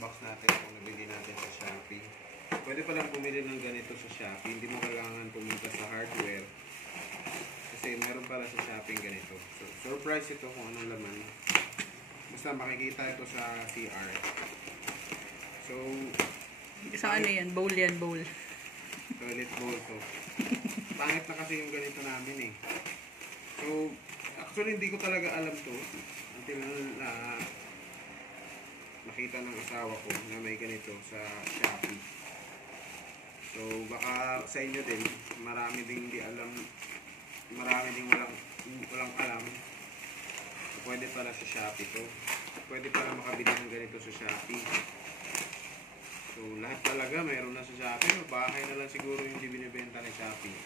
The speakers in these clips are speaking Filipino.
box natin kung nabili natin sa Shopee. Pwede palang bumili ng ganito sa Shopee. Hindi mo kailangan pumunta sa hardware. Kasi meron pala sa Shopee ganito. So, surprise ito kung anong laman. Basta makikita ito sa CR. So, isang ano yan? Bowl yan, bowl. Toilet bowl to. Pangit na kasi yung ganito namin eh. So, actually hindi ko talaga alam to. Until na nakita ng asawa ko na may ganito sa Shopee. So, baka sa inyo din, marami ding hindi alam, marami ding walang alam. So, pwede pala sa Shopee to. Pwede pala makabili ng ganito sa Shopee. So, lahat talaga mayroon na sa Shopee. Bahay na lang siguro yung binibenta ni Shopee.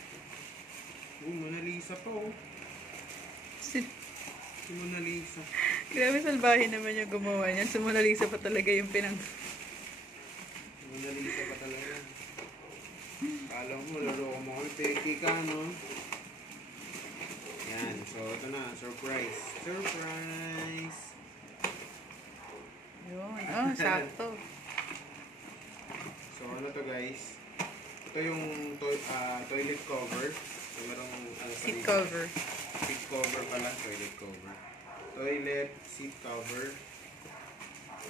Mona Lisa po. Si Mona Lisa. Grabe salbahin naman yung gumawa niyan. Si Mona Lisa pa talaga yung pinang... Mona Lisa pa talaga. Alam mo, lalo mo kami peki ka, no? Yan. So, ito na. Surprise. Surprise! Yun. Oh, sakto. So, ano to guys? Ito yung toilet cover. So, merong seat cover. Seat cover pala. Toilet cover. Toilet, seat cover.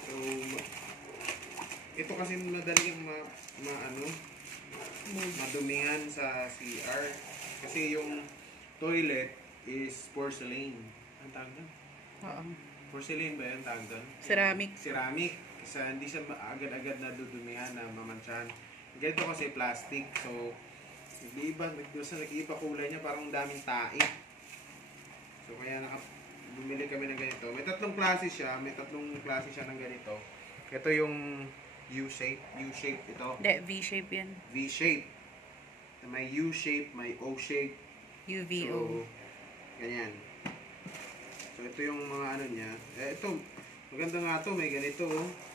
So, ito kasi madaling madumihan sa CR. Kasi yung toilet is porcelain. Ang tawag doon? Oo. Porcelain ba yung tawag doon? Ceramic. Ceramic. Kasi hindi siya agad-agad na dudumihan na mamansyahan. Ganito kasi plastic. So, nag-iiba kulay niya, parang daming tae. So, kaya bumili kami ng ganito. May tatlong klase siya ng ganito. Ito yung U-shape. U-shape ito. Hindi, V-shape yan. V-shape. May U-shape, may O-shape. UVO. So, ganyan. So, ito yung mga ano niya. Ito, maganda nga to. May ganito.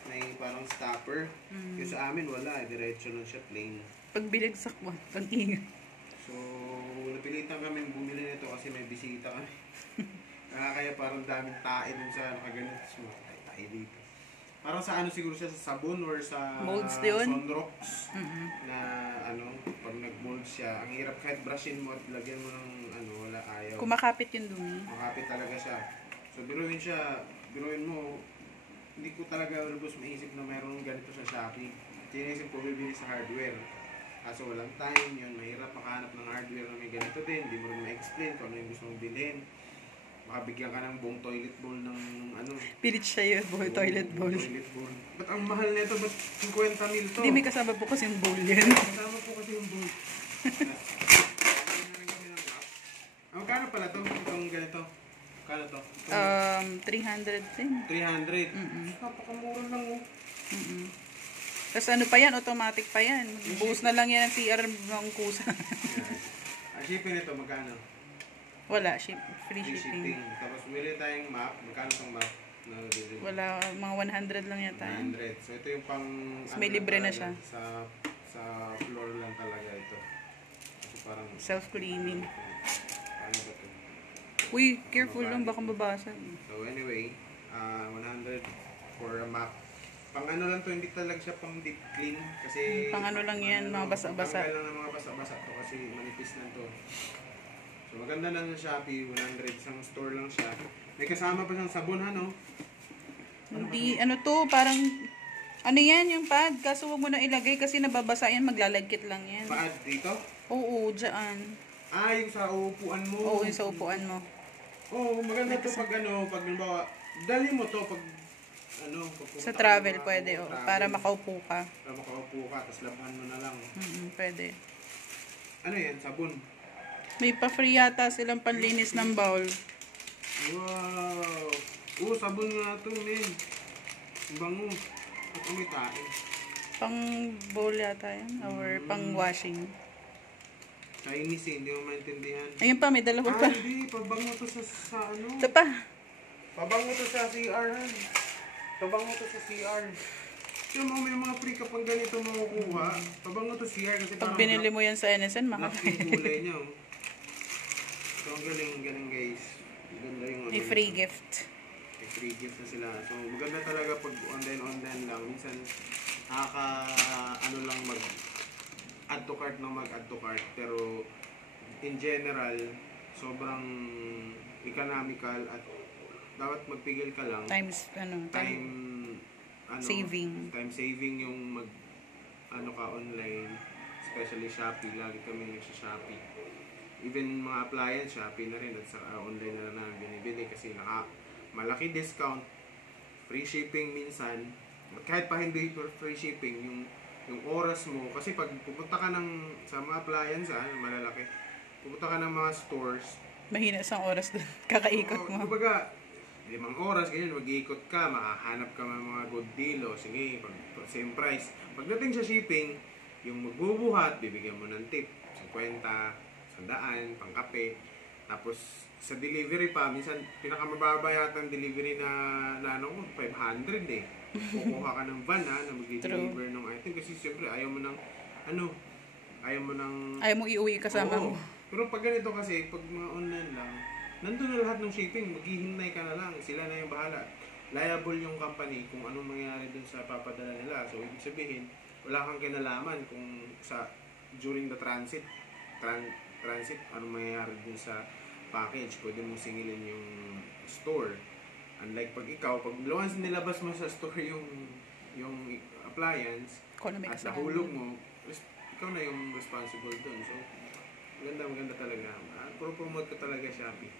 May parang stopper. Yung sa amin, wala. Diretso lang siya, plain. Pag binagsak mo, pag-ingat. So, napilitan kami bumili nito kasi may bisita kami. Kaya parang daming tae dun sa nakaganit. So, tae dito. Parang sa ano siguro siya, sa sabon or sa molds yun? Sunrocks. Na pag nag-mold siya, ang hirap kahit brushin mo at lagyan mo ng wala, ayaw. Kumakapit yung dumi. Kumakapit talaga siya. So, biruin mo, hindi ko talaga lubos maisip na mayroong ganito sa Shopee. Tinisip ko bibili sa hardware. Kaso walang time, yun, mahirap makahanap ng hardware na may ganito din. Hindi mo rin ma-explain kung ano yung gusto mong bilhin. Baka bigyan ka ng buong toilet bowl ng Pilit siya yun, toilet bowl. Toilet bowl. Ba't ang mahal nito? Ba't 50 mil to? Hindi, may kasama po kasi yung bowl yan. Kasama po kasi yung bowl. Magkano pala to? Itong ganito? Magkano to? 300 din. 300? Napakamura lang oh. Tapos ano pa yan, automatic pa yan. Buhos na lang yan ang CR ng kusa. Ang shipping nito, magkano? Wala, free shipping. Tapos bumili tayong map. Magkano itong map? Wala, mga 100 lang yata. 100. So ito yung pang... may libre na siya. Sa floor lang talaga ito. Kasi parang... self-cleaning. Paano ba ito? Uy, careful lang, baka mabasag. So anyway, 100 for a map. Pang ano lang to, hindi talaga siya pang deep clean. Kasi... pang ano lang yan, mga basa-basa. Tanggal lang ng mga basa-basa to kasi manipis lang to. So maganda lang sa Shopee, 100. Isang store lang siya. May kasama pa siyang sabon, ano? Hindi, ano to, parang... ano yan, yung pad. Kaso huwag mo na ilagay kasi nababasa yan, maglalagkit lang yan. Pad dito? Oo, dyan. Yung sa upuan mo. Oo, yung sa upuan mo. Oo, maganda to pag pag halimbawa, dali mo to pag sa travel pwede, para makaupo ka. Para makaupo ka, tapos labahan mo na lang. Pwede. Ano yan, sabon? May pa-free yata silang panlinis ng bowl. Wow! Sabon nga to, men. Bango. At may tae. Pang bowl yata yan, or pang washing. Chinese hindi mo maintindihan. Ayun pa, may dalawa pa. Hindi, pabango to sa ano. Ito pa. Pabango to sa CR, han. Pabango to sa CR. Yung may mga free ka pang ganito makukuha. Pabango to CR kasi pag binili mo yan sa NSN, black yung kulay niya. So, ang galing guys. Ganda yung may free gift. May free gift na sila. So, maganda talaga pag online lang. Minsan, ano lang add to cart ng mag-add to cart. Pero, in general, sobrang economical at dapat magpigil ka lang. Time saving. Time saving yung ka online, especially Shopee. Lagi kami nagsa-Shopee. Even mga appliance, Shopee na rin at sa online na lang binibili kasi malaki discount, free shipping minsan. Kahit pa hindi free shipping, yung oras mo, kasi pag pupunta ka sa mga appliance, malalaki, pupunta ka ng mga stores, Mahina isang oras doon. Kakaikot mo. Kumbaga, 5 oras, ganyan, mag-iikot ka, makahanap ka ng mga good deal, o sige, same price. Pagdating sa shipping, yung magbubuhat, bibigyan mo ng tip, 50, 100, pangkape. Tapos, sa delivery pa, minsan, pinakamababa yata ang delivery na 500 eh. Kukuha ka ng van na mag-deliver ng item. Kasi siyempre, ayaw mo iuwi kasama mo. Pero pag ganito kasi, pag mga online lang, nandun na lahat ng shipping, maghihintay ka na lang, sila na yung bahala. Liable yung company kung anong mangyayari dun sa papadala nila. So, ibig sabihin, wala kang kinalaman kung during the transit, anong mangyayari dun sa package. Pwede mong singilin yung store. Unlike pag once nilabas mo sa store yung appliance, at nahulog mo, ikaw na yung responsible dun. So, maganda talaga. Promote ko talaga Shopee.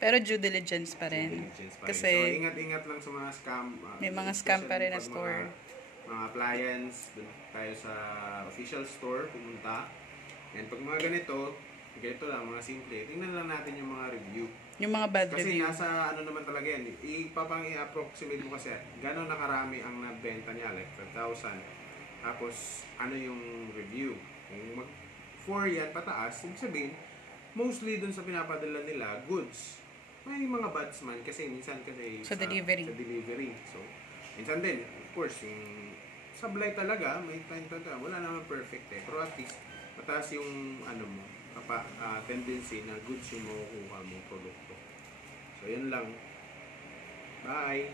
Pero due diligence pa rin. Kasi so, ingat-ingat lang sa mga scam. May mga scam pa rin na store. Mga appliance, dun tayo sa official store, pumunta. And pag mga ganito lang, mga simple, tingnan lang natin yung mga review. Yung mga bad kasi review. Kasi nasa naman talaga yan. I-approximate mo kasi gano'n nakarami ang nabenta niya, like 5,000. Tapos, ano yung review? Kung 4 yan pataas, ibig sabihin, mostly dun sa pinapadala nila, goods. May mga bads man kasi minsan sa delivery. So, minsan din, of course, yung sablay talaga, may time talaga. Wala naman perfect eh. Pero at least, mataas yung tendency na goods yung makukuha mong produkto. So, yan lang. Bye!